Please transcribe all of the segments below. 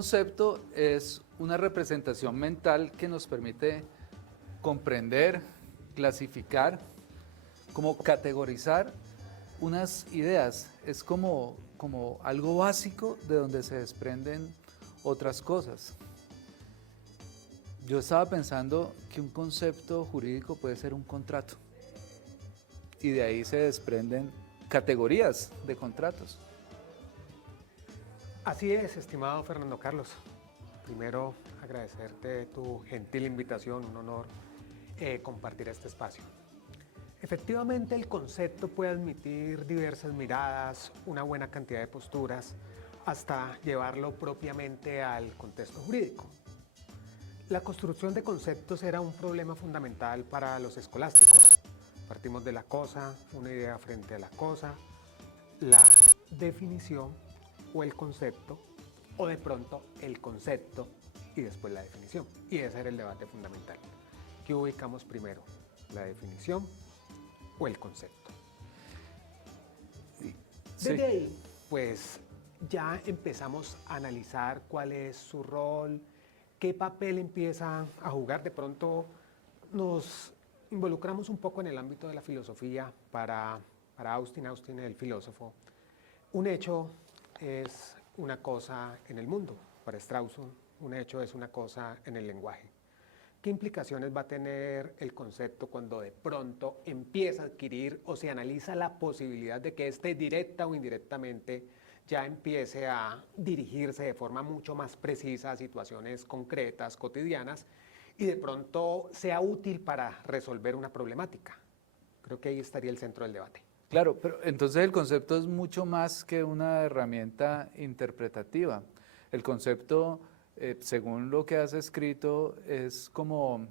concepto es una representación mental que nos permite comprender, clasificar, como categorizar unas ideas. Es como algo básico de donde se desprenden otras cosas. Yo estaba pensando que un concepto jurídico puede ser un contrato y de ahí se desprenden categorías de contratos. Así es, estimado Fernando Carlos. Primero, agradecerte tu gentil invitación, un honor compartir este espacio. Efectivamente, el concepto puede admitir diversas miradas, una buena cantidad de posturas, hasta llevarlo propiamente al contexto jurídico. La construcción de conceptos era un problema fundamental para los escolásticos. Partimos de la cosa, una idea frente a la cosa, la definición o el concepto, o de pronto el concepto y después la definición. Y ese era el debate fundamental. ¿Qué ubicamos primero? ¿La definición o el concepto? Sí. Desde ahí, pues ya empezamos a analizar cuál es su rol, qué papel empieza a jugar. De pronto nos involucramos un poco en el ámbito de la filosofía. Para Austin, el filósofo, un hecho es una cosa en el mundo. Para Strauss, un hecho es una cosa en el lenguaje. ¿Qué implicaciones va a tener el concepto cuando de pronto empieza a adquirir o se analiza la posibilidad de que éste directa o indirectamente ya empiece a dirigirse de forma mucho más precisa a situaciones concretas, cotidianas, y de pronto sea útil para resolver una problemática? Creo que ahí estaría el centro del debate. Claro, pero entonces el concepto es mucho más que una herramienta interpretativa. El concepto, según lo que has escrito, es como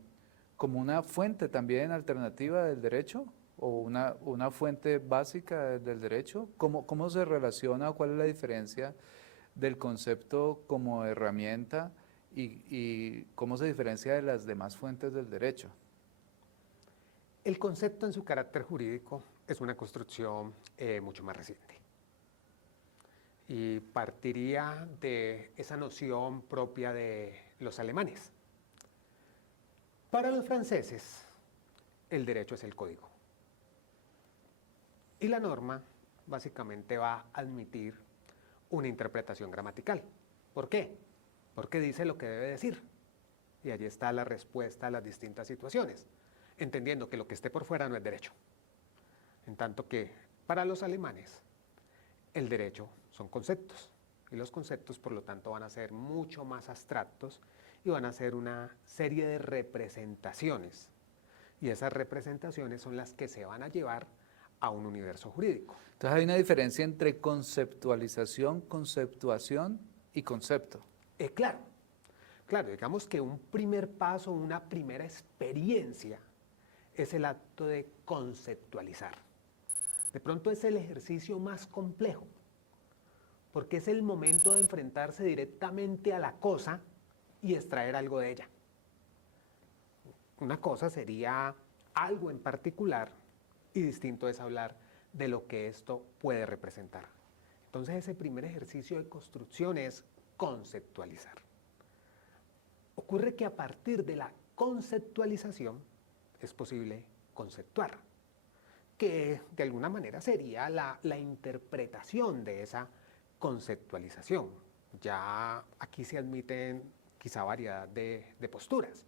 una fuente también alternativa del derecho o una fuente básica del derecho. ¿Cómo se relaciona o cuál es la diferencia del concepto como herramienta y cómo se diferencia de las demás fuentes del derecho? El concepto en su carácter jurídico es una construcción mucho más reciente y partiría de esa noción propia de los alemanes. Para los franceses, el derecho es el código y la norma básicamente va a admitir una interpretación gramatical. ¿Por qué? Porque dice lo que debe decir y allí está la respuesta a las distintas situaciones, entendiendo que lo que esté por fuera no es derecho. En tanto que para los alemanes el derecho son conceptos y los conceptos por lo tanto van a ser mucho más abstractos y van a ser una serie de representaciones y esas representaciones son las que se van a llevar a un universo jurídico. Entonces hay una diferencia entre conceptualización, conceptuación y concepto. Claro, digamos que un primer paso, una primera experiencia es el acto de conceptualizar. De pronto es el ejercicio más complejo, porque es el momento de enfrentarse directamente a la cosa y extraer algo de ella. Una cosa sería algo en particular y distinto es hablar de lo que esto puede representar. Entonces ese primer ejercicio de construcción es conceptualizar. Ocurre que a partir de la conceptualización es posible conceptuar, que de alguna manera sería la interpretación de esa conceptualización. Ya aquí se admiten quizá variedad de posturas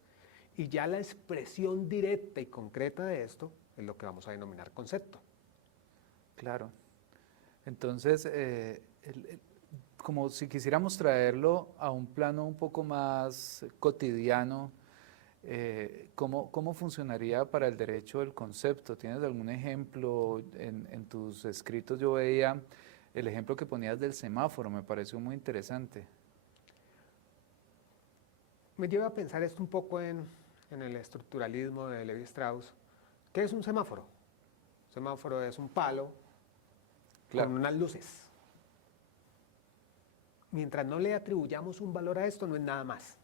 y ya la expresión directa y concreta de esto es lo que vamos a denominar concepto. Claro. Entonces, como si quisiéramos traerlo a un plano un poco más cotidiano, ¿cómo funcionaría para el derecho el concepto? ¿Tienes algún ejemplo? En tus escritos yo veía el ejemplo que ponías del semáforo, me pareció muy interesante. Me lleva a pensar esto un poco en el estructuralismo de Levi Strauss. ¿Qué es un semáforo? Un semáforo es un palo con unas luces. Mientras no le atribuyamos un valor a esto, no es nada más.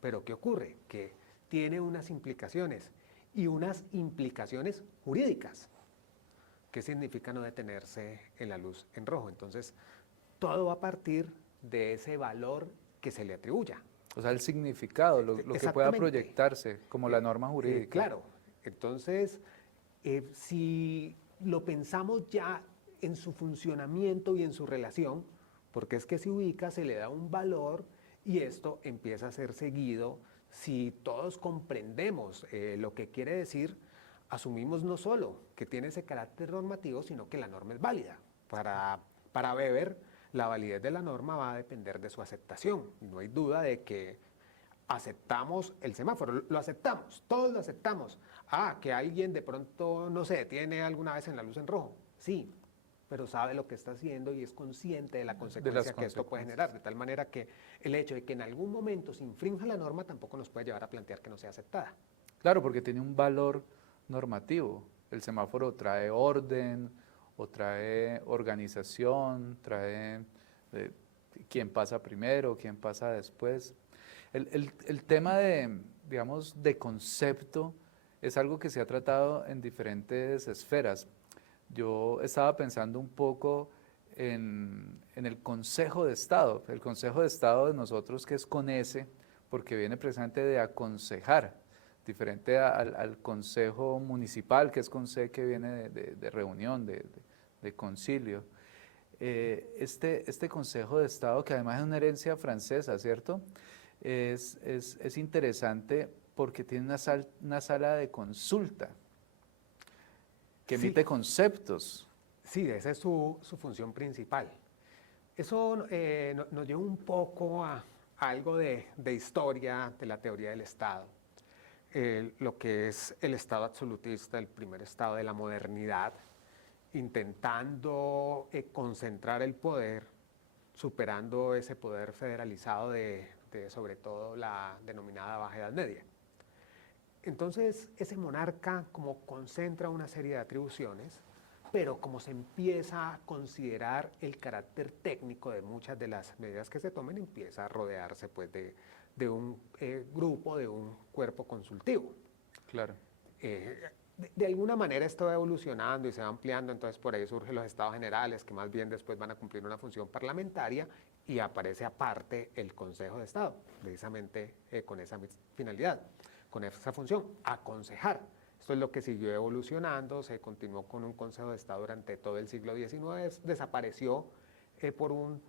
Pero ¿qué ocurre? Que tiene unas implicaciones y unas implicaciones jurídicas. ¿Qué significa no detenerse en la luz en rojo? Entonces, todo va a partir de ese valor que se le atribuya. O sea, el significado, lo que pueda Exactamente. proyectarse como la norma jurídica. Claro, entonces, si lo pensamos ya en su funcionamiento y en su relación, porque es que se ubica, se le da un valor y esto empieza a ser seguido. Si todos comprendemos lo que quiere decir, asumimos no solo que tiene ese carácter normativo, sino que la norma es válida. Para Weber, la validez de la norma va a depender de su aceptación. No hay duda de que aceptamos el semáforo, lo aceptamos, todos lo aceptamos. Que alguien de pronto no se detiene alguna vez en la luz en rojo, sí, pero sabe lo que está haciendo y es consciente de la consecuencia que esto puede generar, de tal manera que el hecho de que en algún momento se infrinja la norma tampoco nos puede llevar a plantear que no sea aceptada. Claro, porque tiene un valor normativo. El semáforo trae orden o trae organización, trae quién pasa primero, quién pasa después. El tema de, digamos, de concepto es algo que se ha tratado en diferentes esferas. Yo estaba pensando un poco en el Consejo de Estado. El Consejo de Estado de nosotros, que es con S, porque viene precisamente de aconsejar, diferente al Consejo Municipal, que es con C, que viene de reunión, de concilio. Este Consejo de Estado, que además es una herencia francesa, ¿cierto? Es interesante porque tiene una sala de consulta que emite conceptos. Sí, esa es su función principal. Eso nos lleva un poco a algo de historia de la teoría del Estado. Lo que es el Estado absolutista, el primer Estado de la modernidad, intentando concentrar el poder, superando ese poder federalizado de sobre todo la denominada Baja Edad Media. Entonces, ese monarca como concentra una serie de atribuciones, pero como se empieza a considerar el carácter técnico de muchas de las medidas que se tomen, empieza a rodearse pues de un grupo, de un cuerpo consultivo. Claro. De alguna manera esto va evolucionando y se va ampliando, entonces por ahí surgen los estados generales, que más bien después van a cumplir una función parlamentaria, y aparece aparte el Consejo de Estado, precisamente con esa finalidad, con esa función, aconsejar. Esto es lo que siguió evolucionando, se continuó con un Consejo de Estado durante todo el siglo XIX, desapareció por un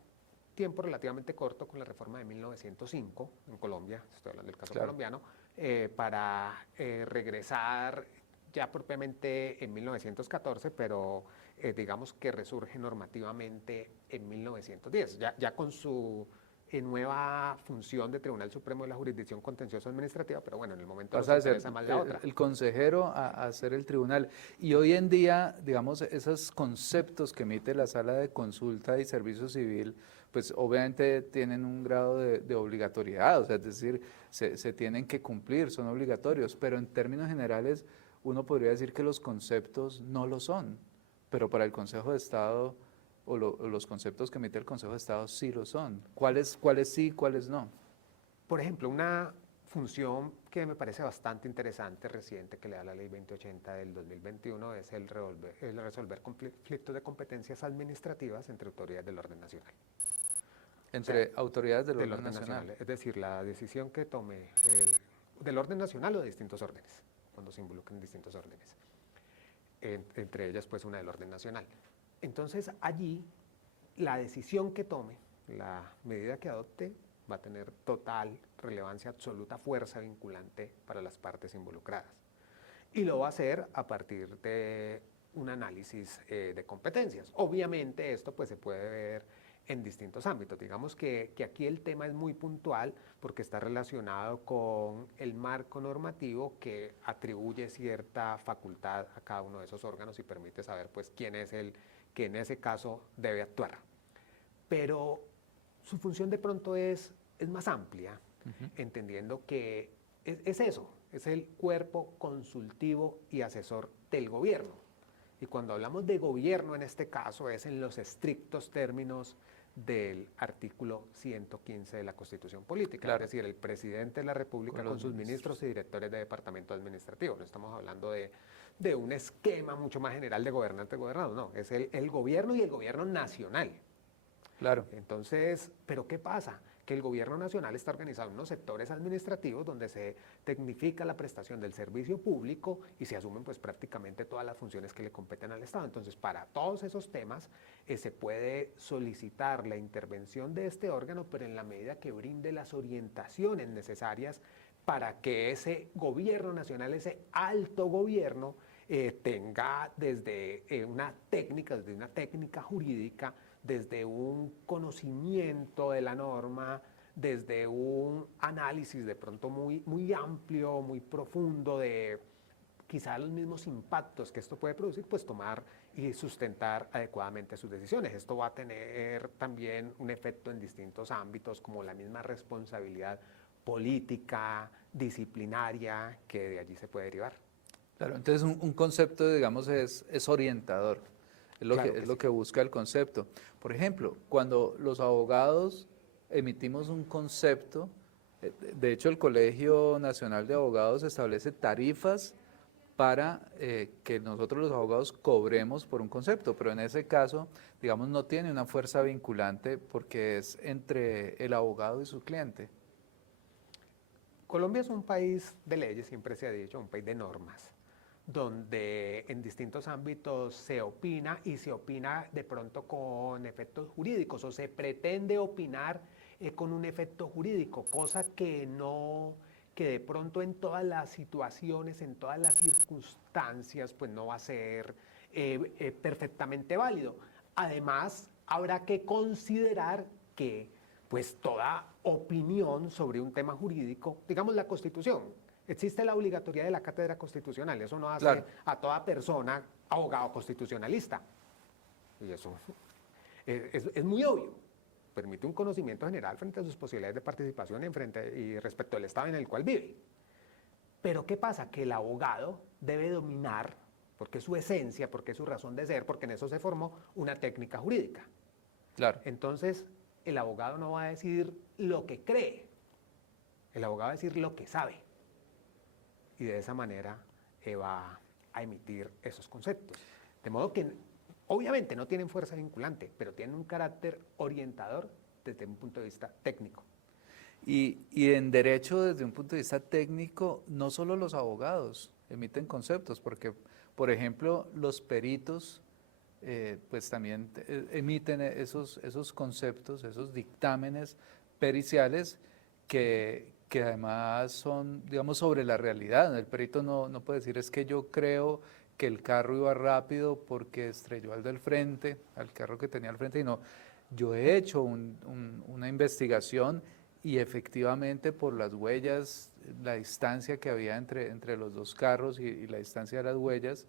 tiempo relativamente corto con la reforma de 1905 en Colombia, estoy hablando del caso colombiano, para regresar ya propiamente en 1914, pero digamos que resurge normativamente en 1910, ya con su nueva función de Tribunal Supremo de la Jurisdicción Contencioso Administrativa, pero bueno, en el momento pasa nos de interesa ser más la otra. el consejero a ser el tribunal. Y hoy en día, digamos, esos conceptos que emite la sala de consulta y servicio civil, pues obviamente tienen un grado de obligatoriedad, o sea, es decir, se tienen que cumplir, son obligatorios, pero en términos generales uno podría decir que los conceptos no lo son, pero para el Consejo de Estado o los conceptos que emite el Consejo de Estado sí lo son. ¿Cuáles sí, cuáles no? Por ejemplo, una función que me parece bastante interesante, reciente, que le da la Ley 2080 del 2021, es el resolver conflictos de competencias administrativas entre autoridades del orden nacional. Entre autoridades del orden nacional. Es decir, la decisión que tome del orden nacional o de distintos órdenes, cuando se involucren distintos órdenes. Entre ellas, pues, una del orden nacional. Entonces, allí, la decisión que tome, la medida que adopte, va a tener total relevancia, absoluta fuerza vinculante para las partes involucradas. Y lo va a hacer a partir de un análisis de competencias. Obviamente, esto pues se puede ver en distintos ámbitos. Digamos que aquí el tema es muy puntual porque está relacionado con el marco normativo que atribuye cierta facultad a cada uno de esos órganos y permite saber pues quién es el que en ese caso debe actuar. Pero su función de pronto es más amplia, entendiendo que es eso, es el cuerpo consultivo y asesor del gobierno. Y cuando hablamos de gobierno en este caso es en los estrictos términos del artículo 115 de la Constitución Política, claro. Es decir, el presidente de la República con sus ministros y directores de departamento administrativo. No estamos hablando de un esquema mucho más general de gobernante-gobernado, no, es el gobierno y el gobierno nacional. Claro. Entonces, ¿pero qué pasa? Que el gobierno nacional está organizado en unos sectores administrativos donde se tecnifica la prestación del servicio público y se asumen pues prácticamente todas las funciones que le competen al Estado. Entonces, para todos esos temas se puede solicitar la intervención de este órgano, pero en la medida que brinde las orientaciones necesarias para que ese gobierno nacional, ese alto gobierno, tenga desde desde una técnica jurídica, desde un conocimiento de la norma, desde un análisis de pronto muy amplio, muy profundo de quizá los mismos impactos que esto puede producir, pues tomar y sustentar adecuadamente sus decisiones. Esto va a tener también un efecto en distintos ámbitos, como la misma responsabilidad política, disciplinaria, que de allí se puede derivar. Claro, entonces un concepto, digamos, es orientador, Claro es que lo sí. que busca el concepto. Por ejemplo, cuando los abogados emitimos un concepto, de hecho el Colegio Nacional de Abogados establece tarifas para que nosotros los abogados cobremos por un concepto, pero en ese caso, digamos, no tiene una fuerza vinculante porque es entre el abogado y su cliente. Colombia es un país de leyes, siempre se ha dicho, un país de normas, donde en distintos ámbitos se opina y se opina de pronto con efectos jurídicos o se pretende opinar con un efecto jurídico, cosa que no, que de pronto en todas las situaciones, en todas las circunstancias, pues no va a ser perfectamente válido. Además, habrá que considerar que pues toda opinión sobre un tema jurídico, digamos la Constitución, existe la obligatoriedad de la cátedra constitucional, eso no hace Claro, a toda persona abogado constitucionalista, y eso es muy obvio, permite un conocimiento general frente a sus posibilidades de participación y respecto al estado en el cual vive. Pero ¿qué pasa? Que el abogado debe dominar, porque es su esencia, porque es su razón de ser, porque en eso se formó una técnica jurídica. claro. Entonces, el abogado no va a decir lo que cree, el abogado va a decir lo que sabe. Y de esa manera va a emitir esos conceptos. De modo que, obviamente, no tienen fuerza vinculante, pero tienen un carácter orientador desde un punto de vista técnico. Y en derecho, desde un punto de vista técnico, no solo los abogados emiten conceptos, porque, por ejemplo, los peritos pues también emiten esos conceptos, esos dictámenes periciales que además son, digamos, sobre la realidad. El perito no puede decir, es que yo creo que el carro iba rápido porque estrelló al del frente, al carro que tenía al frente, y no, yo he hecho una investigación y efectivamente por las huellas, la distancia que había entre los dos carros y la distancia de las huellas,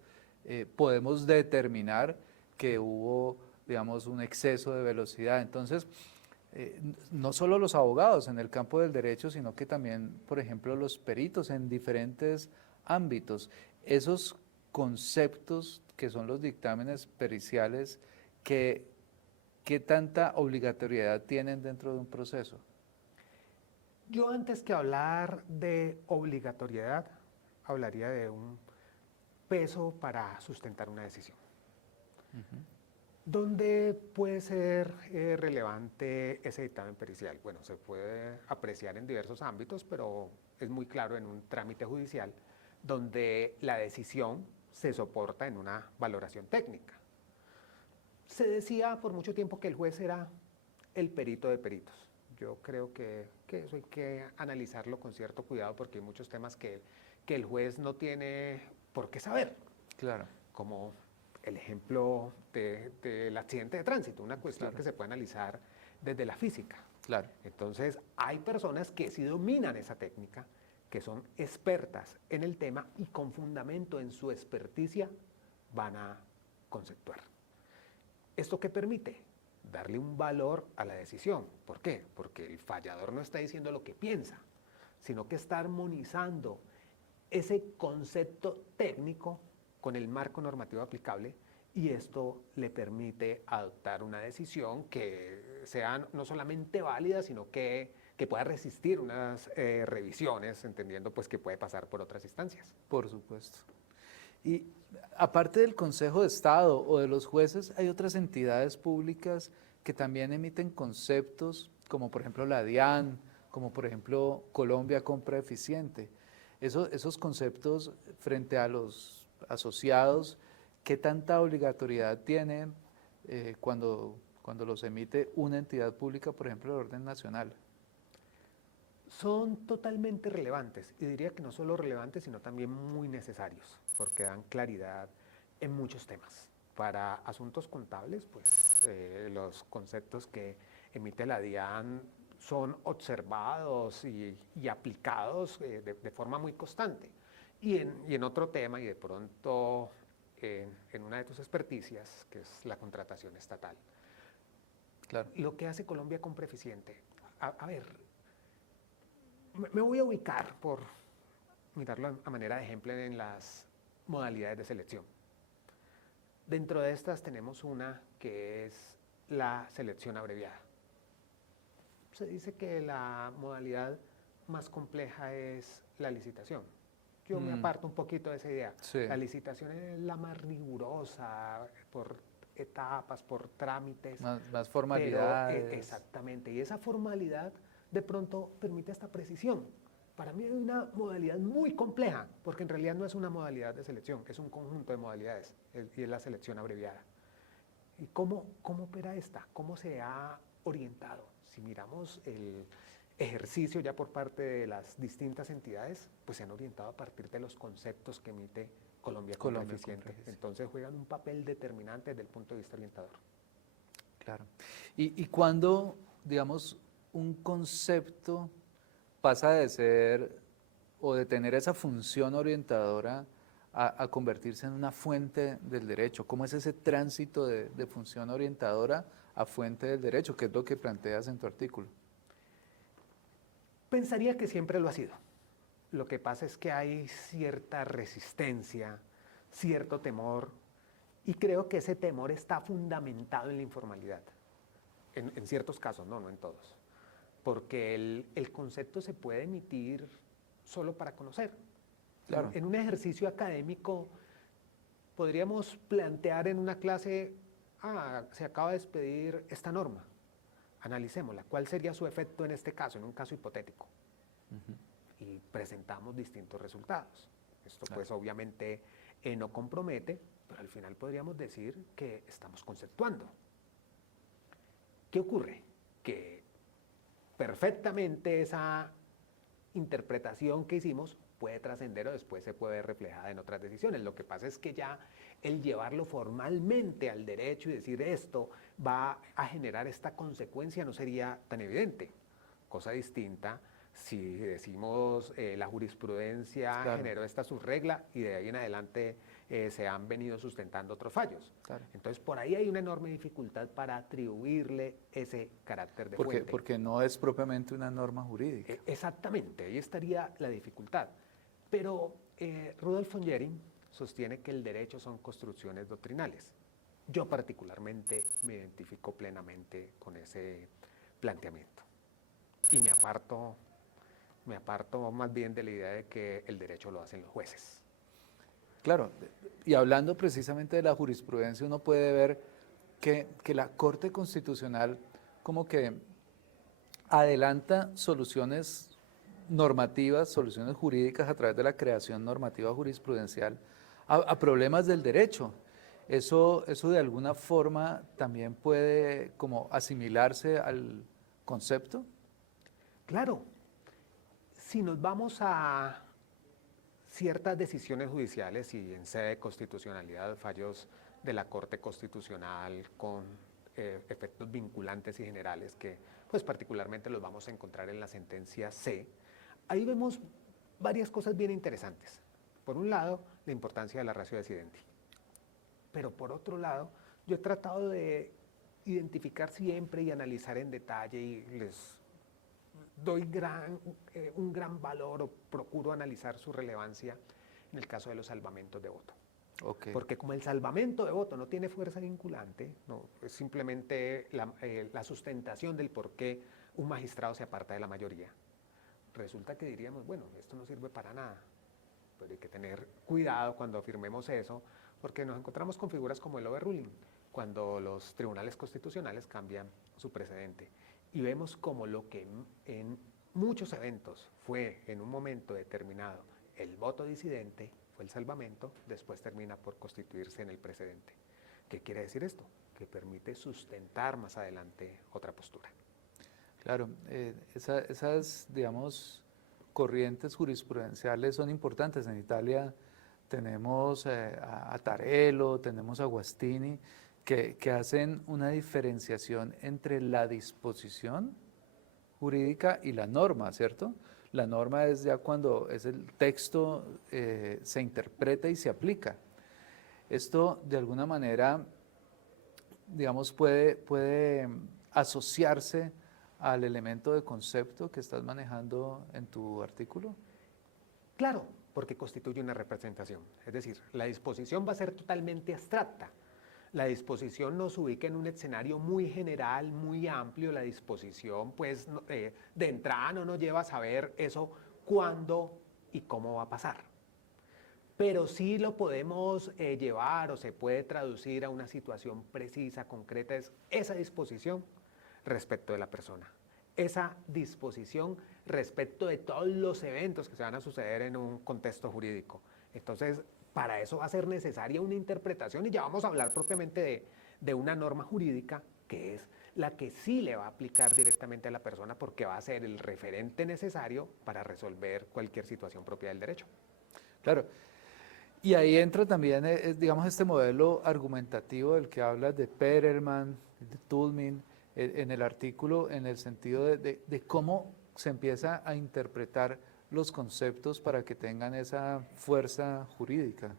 podemos determinar que hubo, digamos, un exceso de velocidad. Entonces, no solo los abogados en el campo del derecho, sino que también, por ejemplo, los peritos en diferentes ámbitos. Esos conceptos que son los dictámenes periciales, ¿qué tanta obligatoriedad tienen dentro de un proceso? Yo antes que hablar de obligatoriedad, hablaría de un peso para sustentar una decisión. ¿Dónde puede ser relevante ese dictamen pericial? Bueno, se puede apreciar en diversos ámbitos, pero es muy claro en un trámite judicial donde la decisión se soporta en una valoración técnica. Se decía por mucho tiempo que el juez era el perito de peritos. Yo creo que eso hay que analizarlo con cierto cuidado porque hay muchos temas que el juez no tiene por qué saber. Claro. Como el ejemplo del accidente de tránsito, una cuestión Claro. que se puede analizar desde la física. Claro. Entonces, hay personas que sí dominan esa técnica, que son expertas en el tema y con fundamento en su experticia van a conceptuar. ¿Esto qué permite? Darle un valor a la decisión. ¿Por qué? Porque el fallador no está diciendo lo que piensa, sino que está armonizando ese concepto técnico con el marco normativo aplicable y esto le permite adoptar una decisión que sea no solamente válida, sino que pueda resistir unas revisiones, entendiendo pues que puede pasar por otras instancias. Por supuesto. Y aparte del Consejo de Estado o de los jueces, hay otras entidades públicas que también emiten conceptos como por ejemplo la DIAN, como por ejemplo Colombia Compra Eficiente. Esos conceptos frente a los asociados, ¿qué tanta obligatoriedad tienen cuando los emite una entidad pública, por ejemplo, de orden nacional? Son totalmente relevantes, y diría que no solo relevantes, sino también muy necesarios, porque dan claridad en muchos temas. Para asuntos contables, pues los conceptos que emite la DIAN son observados y aplicados de forma muy constante. Y en otro tema, y de pronto en una de tus experticias, que es la contratación estatal, Claro. lo que hace Colombia Compra Eficiente. A ver, me voy a ubicar, por mirarlo a manera de ejemplo, en las modalidades de selección. Dentro de estas tenemos una que es la selección abreviada. Se dice que la modalidad más compleja es la licitación. Yo me aparto un poquito de esa idea. Sí. La licitación es la más rigurosa por etapas, por trámites. Más formalidades. Pero, exactamente, y esa formalidad de pronto permite esta precisión. Para mí hay una modalidad muy compleja, porque en realidad no es una modalidad de selección, es un conjunto de modalidades, y es la selección abreviada. ¿Y cómo opera esta? ¿Cómo se ha orientado? Si miramos el ejercicio ya por parte de las distintas entidades, pues se han orientado a partir de los conceptos que emite Colombia Compra Eficiente. Entonces juegan un papel determinante desde el punto de vista orientador. Claro. Y cuando, digamos, un concepto pasa de ser o de tener esa función orientadora a convertirse en una fuente del derecho, ¿cómo es ese tránsito de función orientadora a fuente del derecho? ¿Qué es lo que planteas en tu artículo? Pensaría que siempre lo ha sido. Lo que pasa es que hay cierta resistencia, cierto temor, y creo que ese temor está fundamentado en la informalidad. En ciertos casos, no en todos. Porque el concepto se puede emitir solo para conocer. Claro. En un ejercicio académico podríamos plantear en una clase, se acaba de expedir esta norma, analicémosla, ¿cuál sería su efecto en este caso, en un caso hipotético? Y presentamos distintos resultados. Esto pues obviamente no compromete, pero al final podríamos decir que estamos conceptuando. ¿Qué ocurre? Que perfectamente esa interpretación que hicimos puede trascender o después se puede ver reflejada en otras decisiones. Lo que pasa es que ya el llevarlo formalmente al derecho y decir esto va a generar esta consecuencia no sería tan evidente. Cosa distinta si decimos la jurisprudencia generó esta subregla y de ahí en adelante se han venido sustentando otros fallos. Claro. Entonces por ahí hay una enorme dificultad para atribuirle ese carácter de fuente. Porque no es propiamente una norma jurídica. Exactamente, ahí estaría la dificultad. Pero Rudolf von Jhering sostiene que el derecho son construcciones doctrinales. Yo particularmente me identifico plenamente con ese planteamiento. Y me aparto más bien de la idea de que el derecho lo hacen los jueces. Claro, y hablando precisamente de la jurisprudencia, uno puede ver que la Corte Constitucional como que adelanta soluciones normativas, soluciones jurídicas a través de la creación normativa jurisprudencial a problemas del derecho. Eso de alguna forma también puede como asimilarse al concepto. Claro, si nos vamos a ciertas decisiones judiciales y en sede de constitucionalidad, fallos de la Corte Constitucional con efectos vinculantes y generales que pues particularmente los vamos a encontrar en la sentencia C, ahí vemos varias cosas bien interesantes. Por un lado, la importancia de la ratio decidendi. Pero por otro lado, yo he tratado de identificar siempre y analizar en detalle y les doy un gran valor o procuro analizar su relevancia en el caso de los salvamentos de voto. Okay. Porque como el salvamento de voto no tiene fuerza vinculante, no, es simplemente la sustentación del por qué un magistrado se aparta de la mayoría. Resulta que diríamos, bueno, esto no sirve para nada, pero hay que tener cuidado cuando afirmemos eso, porque nos encontramos con figuras como el overruling. cuando los tribunales constitucionales cambian su precedente. Y vemos como lo que en muchos eventos fue en un momento determinado el voto disidente, fue el salvamento, después termina por constituirse en el precedente. ¿Qué quiere decir esto? Que permite sustentar más adelante otra postura. Claro, esas, digamos, corrientes jurisprudenciales son importantes. En Italia tenemos a Tarello, tenemos a Guastini, que hacen una diferenciación entre la disposición jurídica y la norma, ¿cierto? La norma es ya cuando es el texto se interpreta y se aplica. Esto de alguna manera, digamos, puede asociarse al elemento de concepto que estás manejando en tu artículo. Claro, porque constituye una representación. Es decir, la disposición va a ser totalmente abstracta. La disposición nos ubica en un escenario muy general, muy amplio. La disposición, pues, de entrada no nos lleva a saber eso cuándo y cómo va a pasar. Pero sí lo podemos llevar o se puede traducir a una situación precisa, concreta, es esa disposición respecto de la persona. Esa disposición respecto de todos los eventos que se van a suceder en un contexto jurídico. Entonces, para eso va a ser necesaria una interpretación y ya vamos a hablar propiamente de una norma jurídica que es la que sí le va a aplicar directamente a la persona porque va a ser el referente necesario para resolver cualquier situación propia del derecho. Claro. Y ahí entra también, digamos, este modelo argumentativo del que hablas de Perelman, de Toulmin, en el artículo, en el sentido de cómo se empieza a interpretar los conceptos para que tengan esa fuerza jurídica.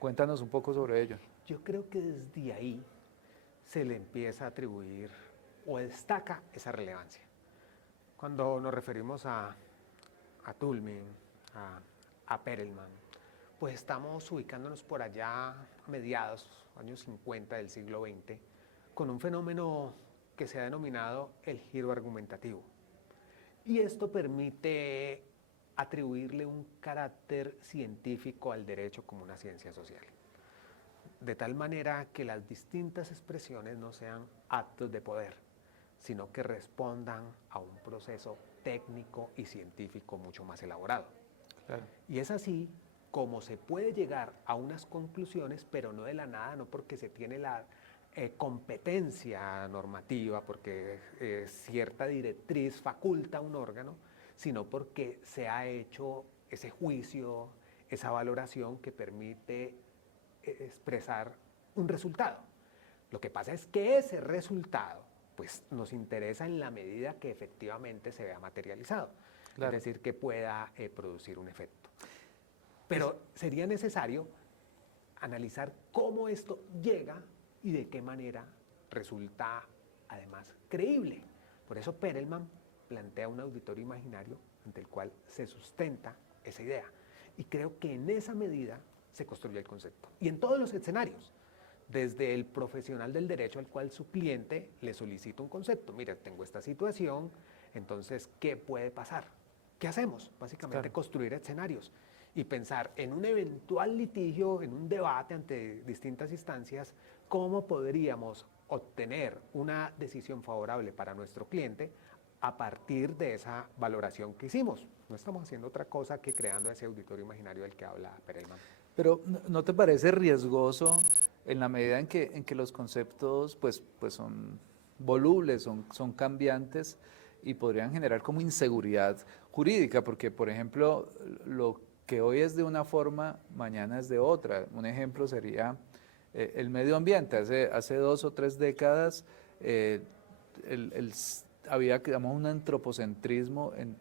Cuéntanos un poco sobre ello. Yo creo que desde ahí se le empieza a atribuir o destaca esa relevancia. Cuando nos referimos a Toulmin, a Perelman, pues estamos ubicándonos por allá a mediados, años 50 del siglo XX, con un fenómeno que se ha denominado el giro argumentativo. Y esto permite atribuirle un carácter científico al derecho como una ciencia social. De tal manera que las distintas expresiones no sean actos de poder, sino que respondan a un proceso técnico y científico mucho más elaborado. Claro. Y es así como se puede llegar a unas conclusiones, pero no de la nada, no porque se tiene la competencia normativa, porque cierta directriz faculta a un órgano, sino porque se ha hecho ese juicio, esa valoración que permite expresar un resultado. Lo que pasa es que ese resultado pues, nos interesa en la medida que efectivamente se vea materializado, claro. Es decir, que pueda producir un efecto. Pero sería necesario analizar cómo esto llega y de qué manera resulta además creíble. Por eso Perelman plantea un auditorio imaginario ante el cual se sustenta esa idea. Y creo que en esa medida se construye el concepto. Y en todos los escenarios, desde el profesional del derecho al cual su cliente le solicita un concepto. Mira, tengo esta situación, entonces, ¿qué puede pasar? ¿Qué hacemos? Básicamente claro. Construir escenarios y pensar en un eventual litigio, en un debate ante distintas instancias, cómo podríamos obtener una decisión favorable para nuestro cliente a partir de esa valoración que hicimos. No estamos haciendo otra cosa que creando ese auditorio imaginario del que habla Perelman. Pero ¿no te parece riesgoso en la medida en que los conceptos pues son volubles, son cambiantes y podrían generar como inseguridad jurídica? Porque, por ejemplo, lo que hoy es de una forma, mañana es de otra. Un ejemplo sería el medio ambiente. Hace 2 o 3 décadas había, digamos, un antropocentrismo en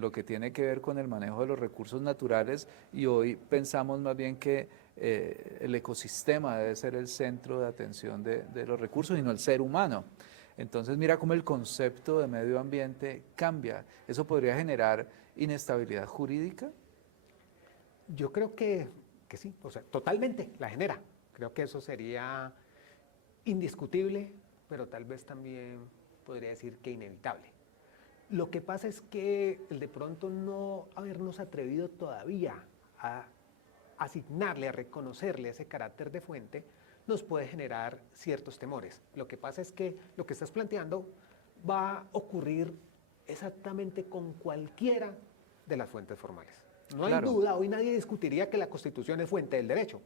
lo que tiene que ver con el manejo de los recursos naturales y hoy pensamos más bien que el ecosistema debe ser el centro de atención de los recursos y no el ser humano. Entonces mira cómo el concepto de medio ambiente cambia. ¿Eso podría generar inestabilidad jurídica? Yo creo que sí, o sea, totalmente la genera. Creo que eso sería indiscutible, pero tal vez también podría decir que inevitable. Lo que pasa es que el de pronto no habernos atrevido todavía a asignarle, a reconocerle ese carácter de fuente, nos puede generar ciertos temores. Lo que pasa es que lo que estás planteando va a ocurrir exactamente con cualquiera de las fuentes formales. No hay Claro. duda, hoy nadie discutiría que la Constitución es fuente del derecho.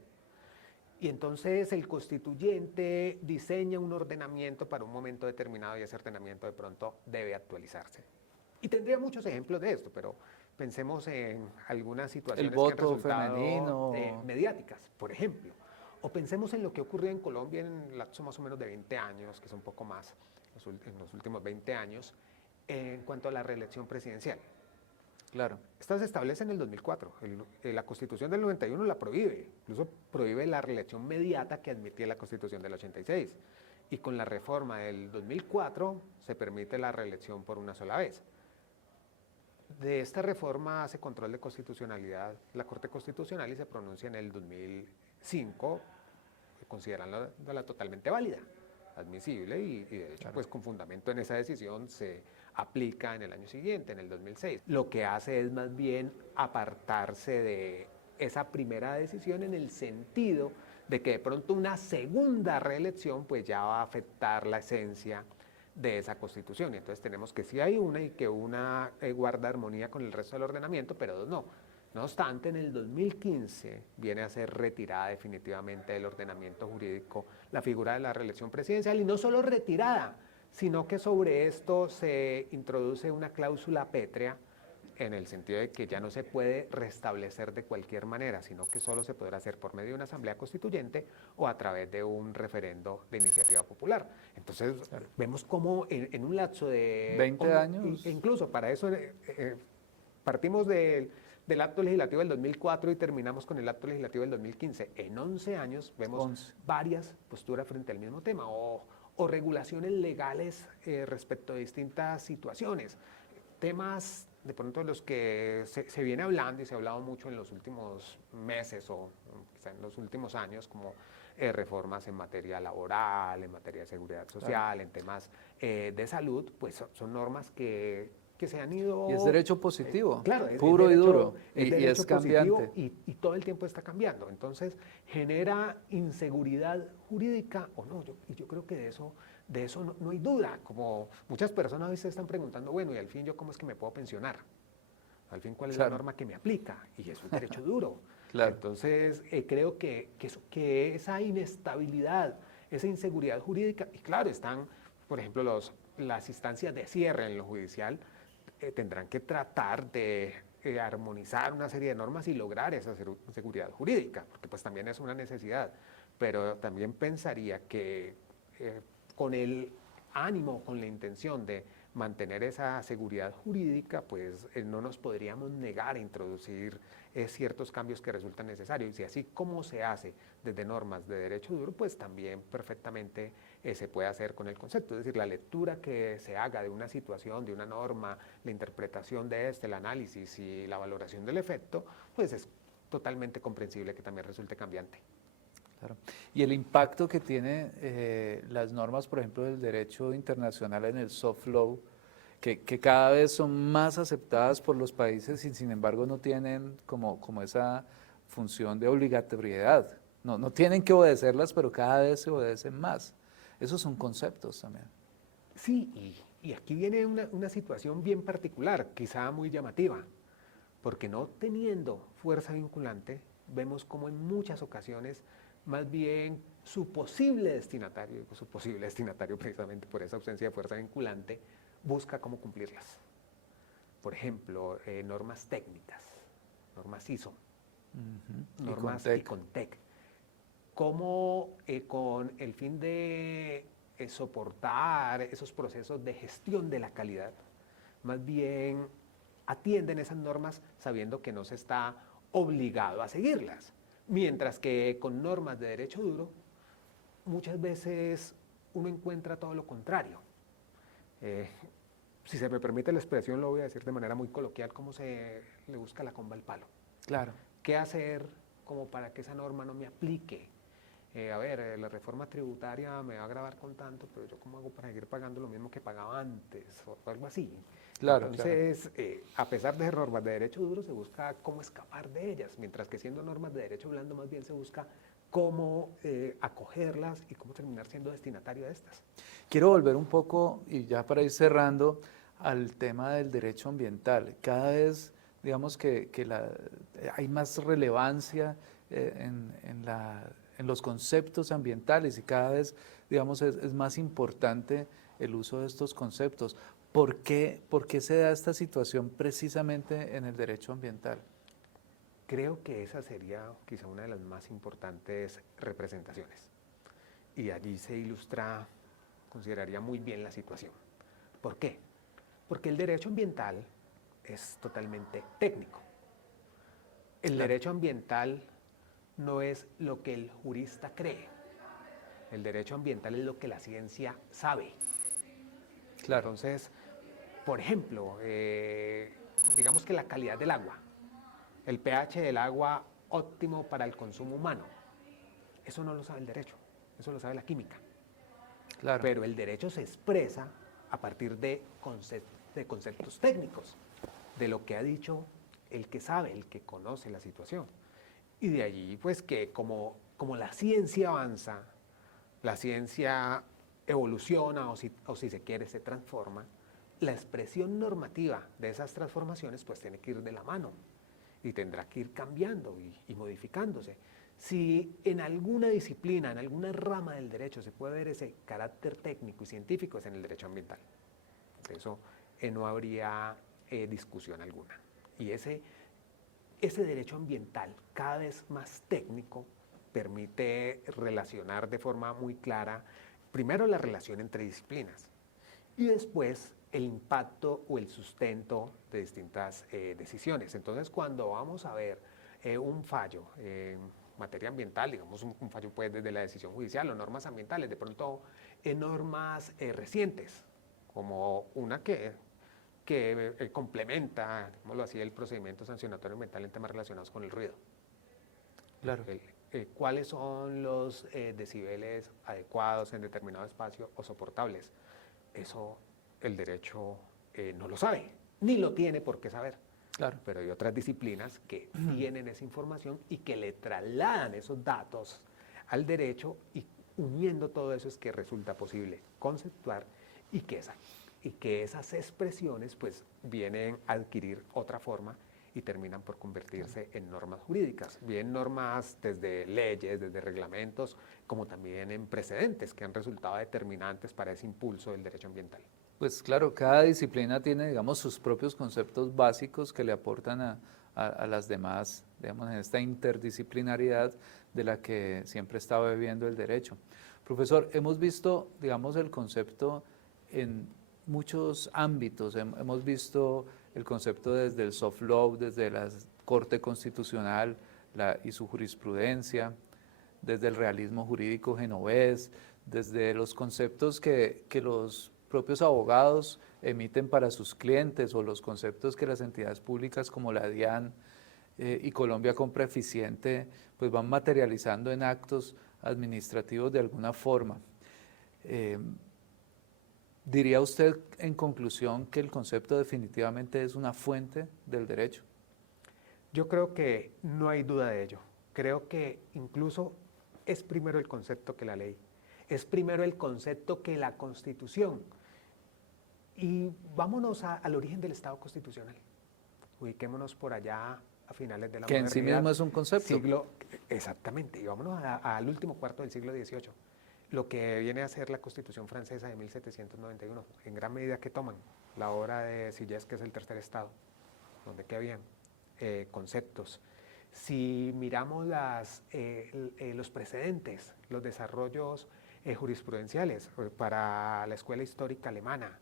Y entonces el constituyente diseña un ordenamiento para un momento determinado y ese ordenamiento de pronto debe actualizarse. Y tendría muchos ejemplos de esto, pero pensemos en algunas situaciones que han voto resultado femenino. mediáticas, por ejemplo. O pensemos en lo que ocurrió en Colombia en el lapso más o menos de 20 años, que es un poco más, en los últimos 20 años, en cuanto a la reelección presidencial. Claro. Esta se establece en el 2004. La Constitución del 91 la prohíbe, incluso prohíbe la reelección mediata que admitía la Constitución del 86. Y con la reforma del 2004 se permite la reelección por una sola vez. De esta reforma hace control de constitucionalidad la Corte Constitucional y se pronuncia en el 2005, considerándola totalmente válida, admisible y de hecho, pues con fundamento en esa decisión se aplica en el año siguiente, en el 2006. Lo que hace es más bien apartarse de esa primera decisión en el sentido de que de pronto una segunda reelección pues ya va a afectar la esencia de esa constitución. Y entonces tenemos que sí hay una y que una guarda armonía con el resto del ordenamiento, pero dos no. No obstante, en el 2015 viene a ser retirada definitivamente del ordenamiento jurídico la figura de la reelección presidencial y no solo retirada, sino que sobre esto se introduce una cláusula pétrea en el sentido de que ya no se puede restablecer de cualquier manera, sino que solo se podrá hacer por medio de una asamblea constituyente o a través de un referendo de iniciativa popular. Entonces, vemos cómo en un lapso de 20 años. incluso para eso partimos del acto legislativo del 2004 y terminamos con el acto legislativo del 2015. En 11 años vemos varias posturas frente al mismo tema o regulaciones legales respecto a distintas situaciones. Temas de pronto de los que se viene hablando y se ha hablado mucho en los últimos meses o quizá en los últimos años, como reformas en materia laboral, en materia de seguridad social, en temas de salud, pues son normas que se han ido... Y es derecho positivo, claro, puro derecho, y duro, y derecho es cambiante. y todo el tiempo está cambiando. Entonces, genera inseguridad jurídica o no. Yo creo que de eso no hay duda. Como muchas personas a veces están preguntando, bueno, y al fin yo cómo es que me puedo pensionar. Al fin, ¿cuál es la norma que me aplica? Y es un derecho duro. Claro. Entonces, creo que esa inestabilidad, esa inseguridad jurídica, y claro, están, por ejemplo, las instancias de cierre en lo judicial, tendrán que tratar de armonizar una serie de normas y lograr esa seguridad jurídica, porque pues también es una necesidad. Pero también pensaría que con el ánimo, con la intención de mantener esa seguridad jurídica, pues no nos podríamos negar a introducir ciertos cambios que resultan necesarios. Y así como se hace desde normas de derecho duro, pues también perfectamente se puede hacer con el concepto. Es decir, la lectura que se haga de una situación, de una norma, la interpretación de el análisis y la valoración del efecto, pues es totalmente comprensible que también resulte cambiante. Claro. Y el impacto que tiene las normas, por ejemplo, del derecho internacional en el soft law, que cada vez son más aceptadas por los países y sin embargo no tienen como esa función de obligatoriedad. No tienen que obedecerlas, pero cada vez se obedecen más. Esos son conceptos también. Sí, y aquí viene una situación bien particular, quizá muy llamativa, porque no teniendo fuerza vinculante, vemos como en muchas ocasiones más bien su posible destinatario precisamente por esa ausencia de fuerza vinculante, busca cómo cumplirlas. Por ejemplo, normas técnicas, normas ISO, normas ICONTEC. Cómo con el fin de soportar esos procesos de gestión de la calidad, más bien atienden esas normas sabiendo que no se está obligado a seguirlas. Mientras que con normas de derecho duro, muchas veces uno encuentra todo lo contrario. Si se me permite la expresión, lo voy a decir de manera muy coloquial, cómo se le busca la comba al palo. Claro. ¿Qué hacer como para que esa norma no me aplique? La reforma tributaria me va a gravar con tanto, pero yo cómo hago para seguir pagando lo mismo que pagaba antes o algo así. Claro, entonces, a pesar de normas de derecho duro, se busca cómo escapar de ellas, mientras que siendo normas de derecho blando, más bien se busca cómo acogerlas y cómo terminar siendo destinatario de estas. Quiero volver un poco, y ya para ir cerrando, al tema del derecho ambiental. Cada vez, digamos hay más relevancia en los conceptos ambientales y cada vez, digamos, es más importante el uso de estos conceptos. ¿Por qué se da esta situación precisamente en el derecho ambiental? Creo que esa sería quizá una de las más importantes representaciones. Y allí se ilustra, consideraría muy bien la situación. ¿Por qué? Porque el derecho ambiental es totalmente técnico. El derecho ambiental no es lo que el jurista cree. El derecho ambiental es lo que la ciencia sabe. Claro. Entonces, por ejemplo, digamos que la calidad del agua, el pH del agua óptimo para el consumo humano, eso no lo sabe el derecho, eso lo sabe la química. Claro. Pero el derecho se expresa a partir de conceptos técnicos, de lo que ha dicho el que sabe, el que conoce la situación. Y de allí, pues que como la ciencia avanza, la ciencia evoluciona o si se quiere se transforma, la expresión normativa de esas transformaciones pues tiene que ir de la mano y tendrá que ir cambiando y modificándose. Si en alguna disciplina, en alguna rama del derecho se puede ver ese carácter técnico y científico, es en el derecho ambiental. Por eso no habría discusión alguna. Y ese derecho ambiental, cada vez más técnico, permite relacionar de forma muy clara, primero la relación entre disciplinas y después el impacto o el sustento de distintas decisiones. Entonces, cuando vamos a ver un fallo en materia ambiental, digamos un fallo pues desde la decisión judicial o normas ambientales, de pronto en normas recientes, como una que complementa, digámoslo así, el procedimiento sancionatorio ambiental en temas relacionados con el ruido. Claro. ¿Cuáles son los decibeles adecuados en determinado espacio o soportables? Eso el derecho no lo sabe, ni lo tiene por qué saber. Claro. Pero hay otras disciplinas que tienen esa información y que le trasladan esos datos al derecho, y uniendo todo eso es que resulta posible conceptuar y que esas expresiones pues vienen a adquirir otra forma y terminan por convertirse en normas jurídicas, bien normas desde leyes, desde reglamentos, como también en precedentes que han resultado determinantes para ese impulso del derecho ambiental. Pues claro, cada disciplina tiene, digamos, sus propios conceptos básicos que le aportan a las demás, digamos, en esta interdisciplinariedad de la que siempre está bebiendo el derecho. Profesor, hemos visto, digamos, el concepto en muchos ámbitos. Hemos visto el concepto desde el soft law, desde la Corte Constitucional y su jurisprudencia, desde el realismo jurídico genovés, desde los conceptos que los propios abogados emiten para sus clientes o los conceptos que las entidades públicas como la DIAN y Colombia Compra Eficiente pues van materializando en actos administrativos de alguna forma. ¿Diría usted en conclusión que el concepto definitivamente es una fuente del derecho? Yo creo que no hay duda de ello. Creo que incluso es primero el concepto que la ley, es primero el concepto que la Constitución. Y vámonos al origen del Estado constitucional. Ubiquémonos por allá a finales de la que en sí mismo es un concepto. Exactamente, y vámonos al último cuarto del siglo XVIII. Lo que viene a ser la Constitución francesa de 1791, en gran medida que toman la obra de Sieyès, que es el tercer Estado, donde que habían conceptos. Si miramos los precedentes, los desarrollos jurisprudenciales para la escuela histórica alemana,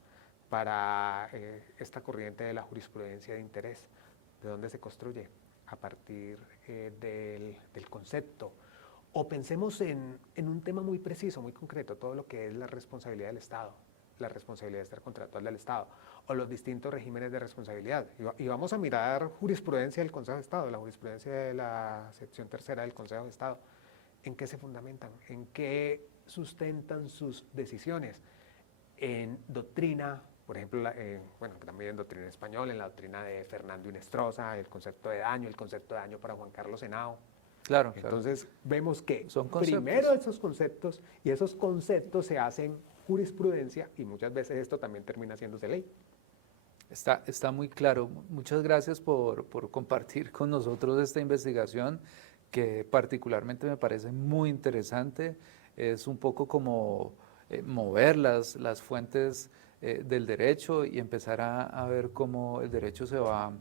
para esta corriente de la jurisprudencia de interés, ¿de dónde se construye? A partir del concepto. O pensemos en un tema muy preciso, muy concreto, todo lo que es la responsabilidad del Estado, la responsabilidad extracontractual del Estado, o los distintos regímenes de responsabilidad. Y vamos a mirar jurisprudencia del Consejo de Estado, la jurisprudencia de la sección tercera del Consejo de Estado. ¿En qué se fundamentan? ¿En qué sustentan sus decisiones? En doctrina, por ejemplo, también en doctrina española, en la doctrina de Fernando Inestrosa, el concepto de daño para Juan Carlos Henao. Claro, claro. Entonces vemos que Son conceptos. primero esos conceptos y esos conceptos se hacen jurisprudencia y muchas veces esto también termina haciéndose ley. Está muy claro. Muchas gracias por compartir con nosotros esta investigación que particularmente me parece muy interesante. Es un poco como mover las fuentes del derecho y empezar a ver cómo el derecho se va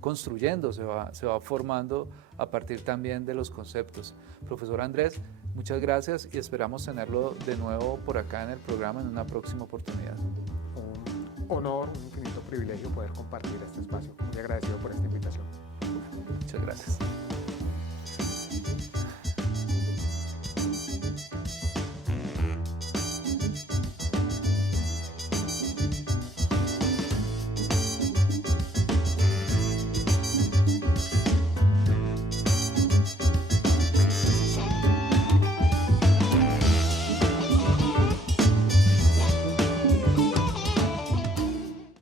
construyendo, se va formando a partir también de los conceptos. Profesor Andrés, muchas gracias y esperamos tenerlo de nuevo por acá en el programa en una próxima oportunidad. Un honor, un infinito privilegio poder compartir este espacio. Muy agradecido por esta invitación.